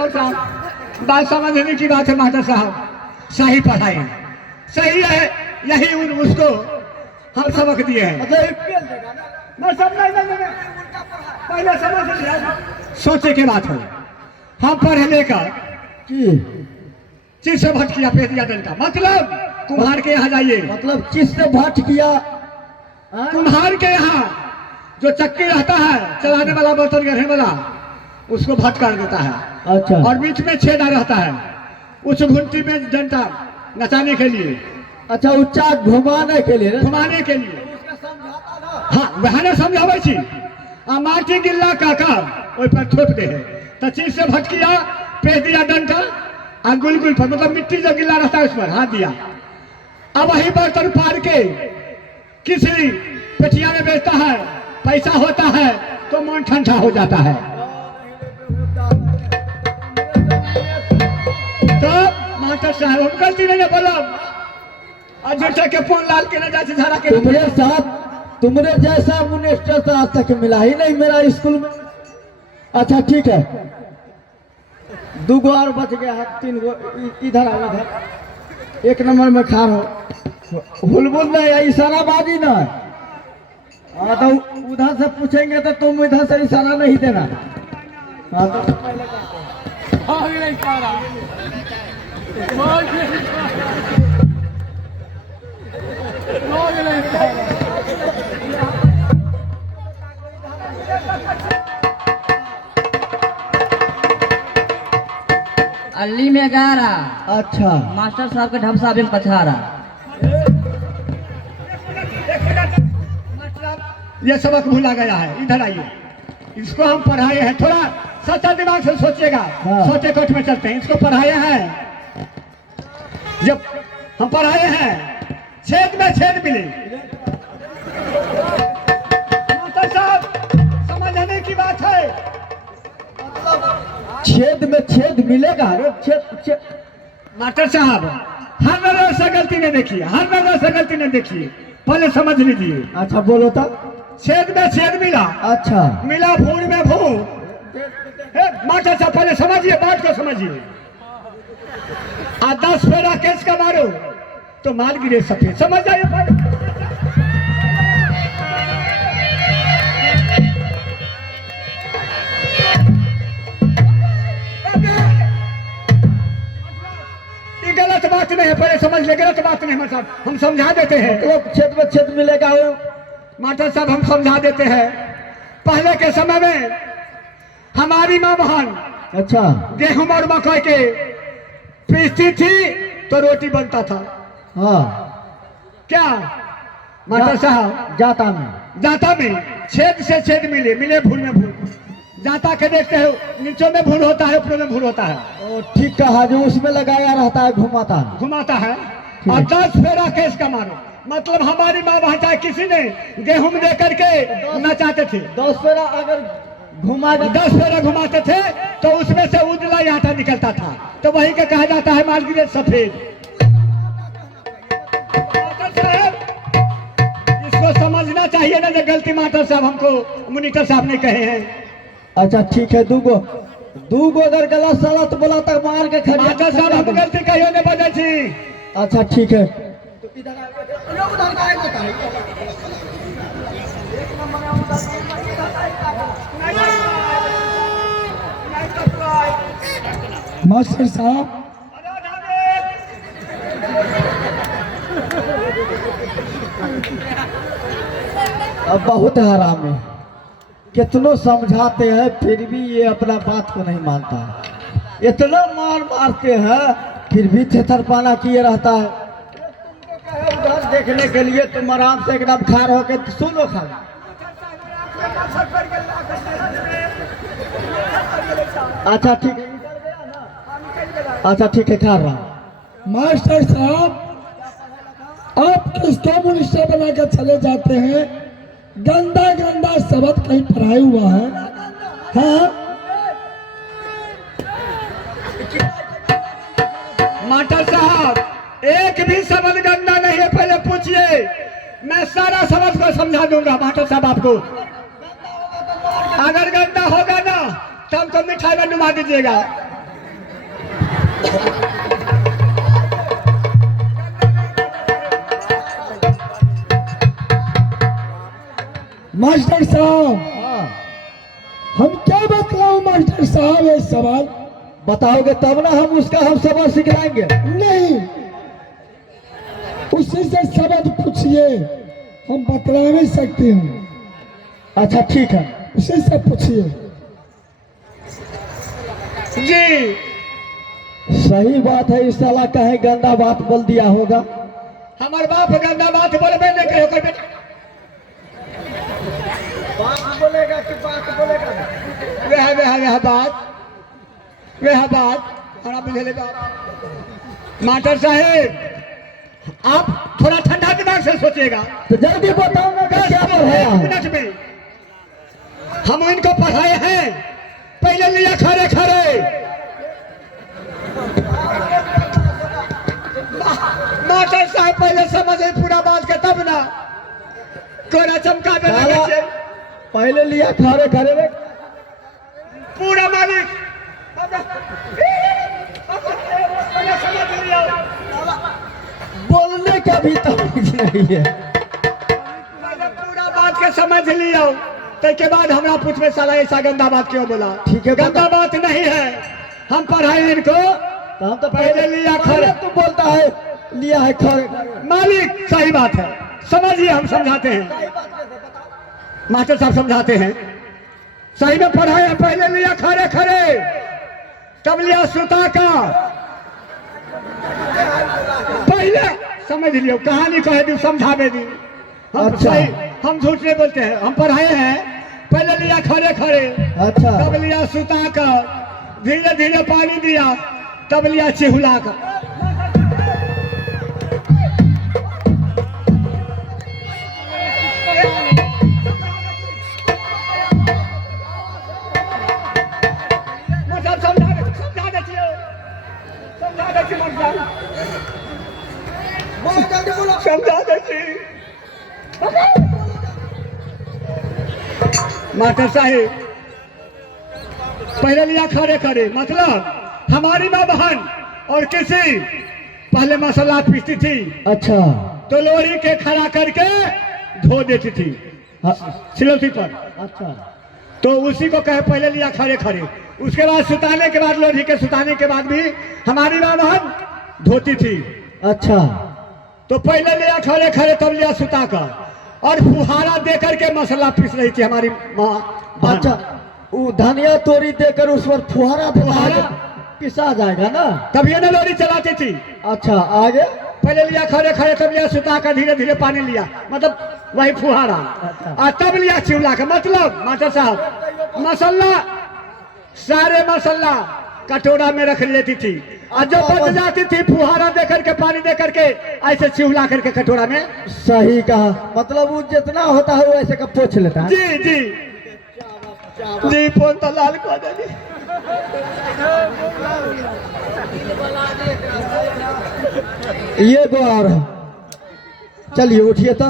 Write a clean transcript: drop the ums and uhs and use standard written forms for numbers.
समझ साहब, बात समझने की बात है मास्टर साहब। सही पढ़ाई सही है, यही उसको हम सबक दिए हैं। मैं समझ नहीं, पहले समझ लिया। सोचे के बात हो, हम पढ़े लेकर चीज से भट किया पे दिया डंडा, मतलब कुम्हार के यहाँ जाइए। मतलब किससे भट किया? कुम्हार के यहाँ जो चक्की रहता है चलाने वाला, बर्तन गढ़ने वाला, उसको भट कर देता है। अच्छा। और बीच में छेदा रहता है, उस घुंटी में डंडा नचाने के लिए। अच्छा, उच्चा घुमाने के लिए, घुमाने के लिए। हाँ वह ने समझावे छी। माटी गिल्ला काका ओइ पर थोप दे है, तो चीज से भट किया, पे दिया डंडा और गुलगुल पर, मतलब मिट्टी जो गिल्ला रहता है उस पर हाथ दिया। अब वही बर्तन फाड़ के किसी पेटिया में बेचता है, पैसा होता है तो मन ठंडा हो जाता है। तो मास्टर साहब हम गलती नहीं बोला, अजूठा के फोन लाल के न जाए झाड़ा के। तुम्हारे साथ तुम्हारे जैसा मिनिस्टर तो आज तक मिला ही नहीं मेरा स्कूल में। अच्छा ठीक है, 2 गो और बच गया है, 3 गो इधर आओ, इधर 1 नंबर में खा रहो। हुलबुल नहीं, इशारा बाजी ना। हाँ तो उधर से पूछेंगे तो तुम इधर से इशारा नहीं देना। हाँ तो अल्ली में 11। अच्छा, मास्टर साहब के ढबसा में 15। ये सबक भूला गया है, इधर आइए। इसको हम पढ़ाए हैं, थोड़ा सच्चा दिमाग से सोचिएगा। हाँ। सोचे कोट में चलते हैं। इसको पढ़ाए हैं, जब हम पढ़ाए हैं छेद में छेद मिले। मास्टर साहब समझने की बात है, छेद में छेद मिलेगा। अरे छेद मास्टर साहब हर नजर से गलती नहीं देखिए, हर नजर से गलती नहीं देखिए, पहले समझ लीजिए। अच्छा बोलो तो। छेद में छेद मिला, अच्छा मिला भूर में भूर। मास्टर साहब पहले समझिए, बात को समझिए। 10 फेरा केस का मारो तो माल गिरे सफेद, समझ जाइए पहले। ये गलत बात नहीं है, पहले समझ ले, गलत बात नहीं है साहब, हम समझा देते हैं। मतलब छेद में छेद मिलेगा वो। मास्टर साहब हम समझा देते हैं। पहले के समय में हमारी माँ बहन अच्छा, गेहूं और मकई के पीसती थी तो रोटी बनता था। हाँ क्या मास्टर साहब? जाता में जाता में छेद से छेद मिले, मिले भूल में भूल। जाता के देखते हो नीचों में भूल होता है, ऊपर में भूल होता है। ओ, ठीक कहा, जो उसमें लगाया रहता है घुमाता है। और 10 फेरा केस का मारो, मतलब हमारी माँ बहन चाहे किसी ने गेहूं दे करके नचाते थे। 10 फेरा अगर घुमा 10 फेरा घुमाते थे तो उसमें से उजला आटा निकलता था, तो वही का कहा जाता है माल गिरे सफेद। इसको समझना चाहिए ना, जो गलती मास्टर साहब हमको मॉनिटर साहब ने कहे हैं। अच्छा ठीक है, 2 गो अगर गलत सलत बोला तो मार के खड़ी। मास्टर साहब हम गलती कहियो नहीं बजे छी। अच्छा ठीक है, मास्टर साहब अब बहुत हराम है, कितनों समझाते हैं फिर भी ये अपना बात को नहीं मानता है। इतना मार मारते हैं फिर भी छेतरपाना किए रहता है। उधर देखने के लिए तुम आराम से एकदम खार होके सुनो खाली। अच्छा ठीक है, अच्छा ठीक है, खा रहा। मास्टर साहब आप किसको मिनिस्टर बना कर चले जाते हैं? गंदा गंदा शब्द कहीं पढ़ाई हुआ है? हाँ मास्टर साहब एक भी शब्द गंदा नहीं है, पहले पूछिए, मैं सारा शब्द को समझा दूंगा मास्टर साहब आपको। अगर गंदा होगा ना तो हमको मिठाई में डुबा दीजिएगा। मास्टर साहब, हाँ, हम क्या बतलाऊं मास्टर साहब ये सवाल? बताओगे तब ना हम सबक सिखलाएंगे। नहीं, उसी से सबक पूछिए, हम बतला नहीं सकते हूँ। अच्छा ठीक है, उसी से पूछिए। जी सही बात है। इस साला कहीं गंदा बात बोल दिया होगा। हमारे बाप गंदा बात बोलबे नहीं करे ओकर बेटा। बात बोलेगा कि बात बोलेगा? वह बात हमारा बुझेले बाप। मास्टर साहेब, आप थोड़ा ठंडा दिमाग से सोचिएगा। तो जल्दी बताओ ना कि क्या पढ़ाया है। मिनट में हम इनको पढ़ाए हैं। पहले लिया खड़े खड़े, मास्टर साहब पहले समझे पूरा बात के तब ना कोना चमका दे साला, लगे। पहले लिया खड़े खड़े रे। पूरा मालिक समझ लिया। बोलने का भी तमीज नहीं है। मैंने पूरा बात के समझ लिया। के बाद हमरा पूछबे साला ऐसा गंदा बात क्यों बोला? ठीक है, गंदा बात नहीं है। हम पढ़ाए इनको। तो हम तो पहले लिया खड़े। तू बोलता है लिया है खड़े। मालिक सही बात है, समझिए, हम समझाते हैं। मास्टर साहब समझाते हैं। सही में पढ़ाए हैं। पहले लिया खड़े खड़े, तब लिया सुता का। पहले समझ लियो, कहानी कहे दी, समझावे दी। हम अच्छा। सही, हम झूठ नहीं बोलते हैं। हम पढ़ाए हैं। पहले लिया खड़े खड़े, अच्छा तब लिया सुता का। धीरे धीरे पानी दिया, तब लिया चिहुला का। मतलब समझा देती समझा देती। मास्टर साहिब, पहले लिया खड़े खड़े मतलब हमारी माँ बहन और किसी पहले मसाला पीसती थी, अच्छा तो लोरी के खड़ा करके धो देती थी हाँ, सिलौटी पर। अच्छा तो उसी को कहे पहले लिया खड़े खड़े। उसके बाद सुताने के बाद, लोरी के सुताने के बाद भी हमारी माँ बहन धोती थी। अच्छा तो पहले लिया खड़े खड़े, तब लिया सुता का। और फुहारा दे करके मसाला पीस रही थी हमारी माँ बहन। अच्छा, वो धनिया तोरी देकर उस पर फुहारा फुहारा? पिसा जाएगा ना। तब ये ना लोरी चलाती थी। अच्छा आगे। पहले लिया खड़े खड़े, तब लिया सुता का। धीरे धीरे पानी लिया, मतलब वही फुहारा। अच्छा। और तब लिया चिवला का। मतलब मास्टर साहब, मसाला सारे मसाला कटोरा में रख लेती थी, और जो बच जाती थी फुहारा दे करके, पानी दे करके, ऐसे चिवला करके कटोरा में। सही कहा, मतलब वो जितना होता है वो ऐसे का पोछ लेता है। जी जी जी, फोन तो लाल को दे दी। ये गो और है। चलिए उठिए तो।